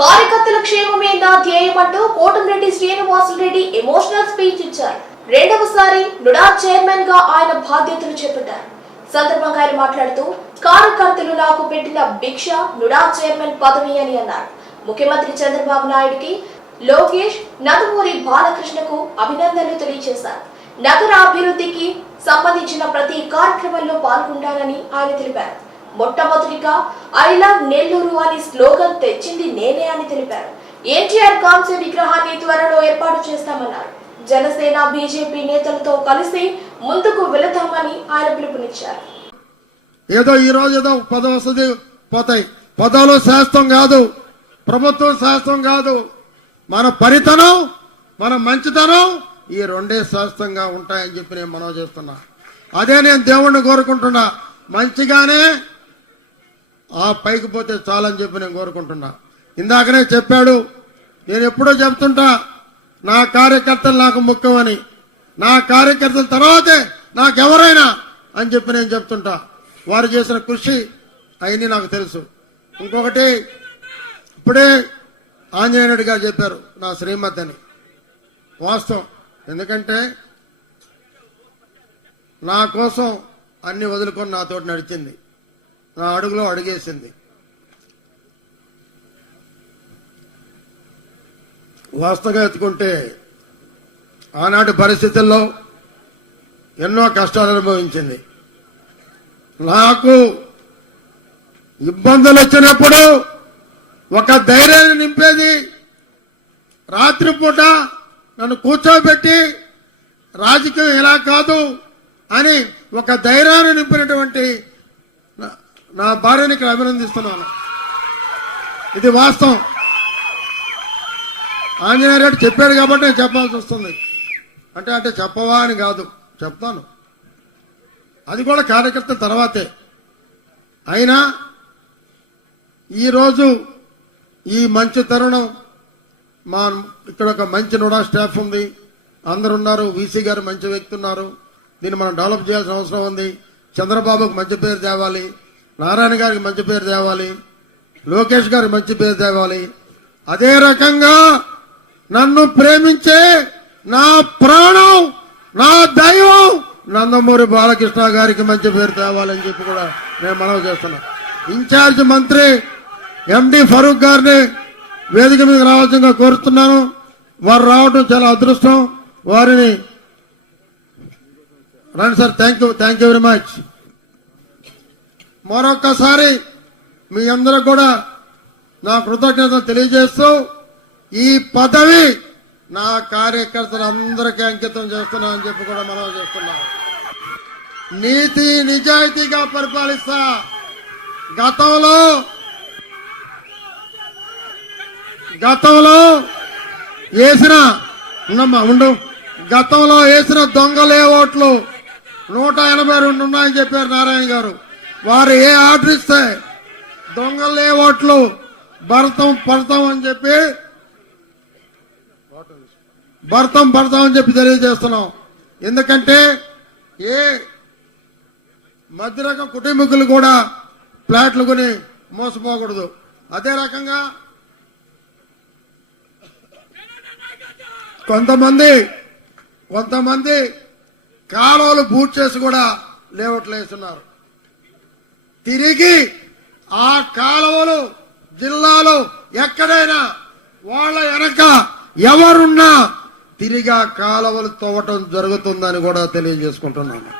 కార్యకర్తల క్షేమమే నా ధ్యేయమంటూ కోటంరెడ్డి శ్రీనివాసులరెడ్డి ఎమోషనల్ స్పీచ్ ఇచ్చారు. రెండవసారి నుడా చైర్మన్గా ఆయన బాధ్యతలు చేపట్టారు. సందర్భంగా ఆయన మాట్లాడుతూ కార్యకర్తలు నాకు పెట్టిన భిక్ష నుడా చైర్మన్ పదవి అని అన్నారు. ముఖ్యమంత్రి చంద్రబాబు నాయుడుకి లోకేష్ నందమూరి బాలకృష్ణకు అభినందనలు తెలియజేశారు. నగర అభివృద్ధికి సంబంధించిన ప్రతి కార్యక్రమంలో పాల్గొంటానని ఆయన తెలిపారు. మొట్టమొదటిగా ఐ లవ్ నెల్లూరు అని స్లోగన్ తెచ్చింది నేనే అని తెలిపారు. ఎన్టీఆర్ కాంస్య విగ్రహాన్ని త్వరలో ఏర్పాటు చేస్తామన్నారు. జనసేన బీజేపీ నేతలతో కలిసి ముందుకు వెళతామని ఆయన పిలుపునిచ్చారు. ఏదో ఈ రోజు ఏదో పదవి వస్తుంది పోతాయి. పదాలు శాస్త్రం కాదు. ప్రభుత్వం శాస్త్రం కాదు. మన పరితనం మన మంచితనం ఈ రెండే శాస్త్రంగా ఉంటాయని చెప్పి నేను మనవి చేస్తున్నా. అదే నేను దేవుణ్ణి కోరుకుంటున్నా. మంచిగానే ఆ పైకి పోతే చాలని చెప్పి నేను కోరుకుంటున్నా. ఇందాకనే చెప్పాడు నేను ఎప్పుడో చెప్తుంటా నా కార్యకర్తలు నాకు ముఖ్యమని. నా కార్యకర్తల తర్వాతే నాకెవరైనా అని చెప్పి నేను చెప్తుంటా. వారు చేసిన కృషి అవన్నీ నాకు తెలుసు. ఇంకొకటి ఇప్పుడే ఆంజనేయుడు గారు చెప్పారు నా శ్రీమతి అని. వాస్తవం. ఎందుకంటే నా కోసం అన్ని వదులుకొని నాతోటి నడిచింది. నా అడుగులో అడిగేసింది. వాస్తవంగా ఎత్తుకుంటే ఆనాటి పరిస్థితుల్లో ఎన్నో కష్టాలు అనుభవించింది. నాకు ఇబ్బందులు వచ్చినప్పుడు ఒక ధైర్యాన్ని నింపేది రాత్రిపూట నన్ను కూర్చోబెట్టి రాజకీయం ఇలా కాదు అని ఒక ధైర్యాన్ని నింపినటువంటి నా- భార్యని ఇక్కడ అభినందిస్తున్నాను. ఇది వాస్తవం. ఆంజనేయ రెడ్డి చెప్పాడు కాబట్టి నేను చెప్పాల్సి వస్తుంది. అంటే అంటే చెప్పవా అని కాదు. చెప్తాను. అది కూడా కార్యకర్త తర్వాతే. అయినా ఈరోజు ఈ మంచి తరుణం మా ఇక్కడ ఒక మంచి నుడా స్టాఫ్ ఉంది. అందరు ఉన్నారు వీసీ గారు మంచి వ్యక్తి ఉన్నారు. దీన్ని మనం డెవలప్ చేయాల్సిన అవసరం ఉంది. చంద్రబాబుకు మంచి పేరు తేవాలి. నారాయణ గారికి మంచి పేరు తేవాలి లోకేష్ గారికి మంచి పేరు తేవాలి. అదే రకంగా నన్ను ప్రేమించే నా ప్రాణం నా దైవం నందమూరి బాలకృష్ణ గారికి మంచి పేరు తేవాలని చెప్పి కూడా నేను మనవి చేస్తున్నా. ఇన్ఛార్జ్ మంత్రి ఎండి ఫరూక్ గారిని వేదిక మీద రావాల్సిందిగా కోరుతున్నాను. వారు రావడం చాలా అదృష్టం. వారిని రండి sir thank you thank you very much మరొక్కసారి మీ అందరూ కూడా నా కృతజ్ఞతలు తెలియజేస్తూ ఈ పదవి నా కార్యకర్తలందరికీ అంకితం చేస్తున్నా అని చెప్పి కూడా మనం చేస్తున్నాం. నీతి నిజాయితీగా పరిపాలిస్తా. గతంలో గతంలో వేసిన ఉండమ్మా ఉండు. గతంలో వేసిన దొంగలే ఓట్లు నూట ఎనభై రెండు ఉన్నాయని చెప్పారు నారాయణ గారు. వారు ఏ ఆర్డర్ ఇస్తే దొంగలే ఓట్లు భరతం పడతాం అని చెప్పి భరతం పడతాం అని చెప్పి తెలియజేస్తున్నాం. ఎందుకంటే ఏ మధ్యరకం కుటుంబీకులు కూడా ఫ్లాట్లు కొని మోసపోకూడదు. అదే రకంగా కొంతమంది కొంతమంది కాలువలు బూట్ చేసి కూడా లేవట్లేస్తున్నారు తిరిగి ఆ కాలువలు జిల్లాలో ఎక్కడైనా వాళ్ళ వెనక ఎవరున్నా తిరిగి ఆ కాలువలు తవ్వటం జరుగుతుందని కూడా తెలియజేసుకుంటున్నాను.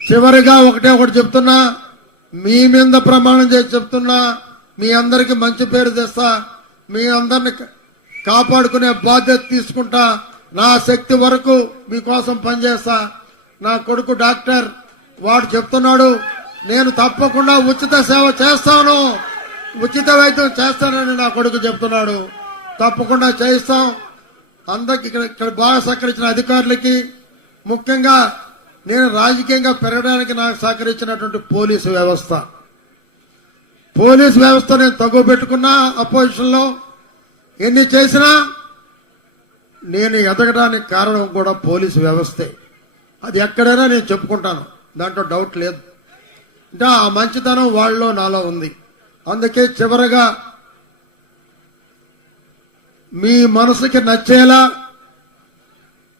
చివరిగా ఒకటే ఒకటి చెప్తున్నా మీ మీద ప్రమాణం చేసి చెప్తున్నా మీ అందరికి మంచి పేరు తెస్తా మీ అందరిని కాపాడుకునే బాధ్యత తీసుకుంటా నా శక్తి వరకు మీకోసం పనిచేస్తా. నా కొడుకు డాక్టర్ వాడు చెప్తున్నాడు నేను తప్పకుండా ఉచిత సేవ చేస్తాను. ఉచిత వైద్యం చేస్తానని నా కొడుకు చెప్తున్నాడు. తప్పకుండా చేయిస్తాం. అందరికి ఇక్కడ ఇక్కడ బాగా సహకరించిన అధికారులకి ముఖ్యంగా నేను రాజకీయంగా పెరగడానికి నాకు సహకరించినటువంటి పోలీసు వ్యవస్థ. పోలీసు వ్యవస్థ నేను తగ్గు పెట్టుకున్నా అపోజిషన్లో ఎన్ని చేసినా నేను ఎదగడానికి కారణం కూడా పోలీసు వ్యవస్థే. అది ఎక్కడైనా నేను చెప్పుకుంటాను. దాంట్లో డౌట్ లేదు. అంటే ఆ మంచితనం వాళ్ళలో నాలో ఉంది. అందుకే చివరగా మీ మనసుకి నచ్చేలా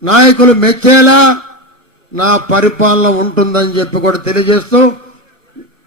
నాయకులు మెచ్చేలా నా పరిపాలన ఉంటుందని చెప్పి కూడా తెలియజేస్తూ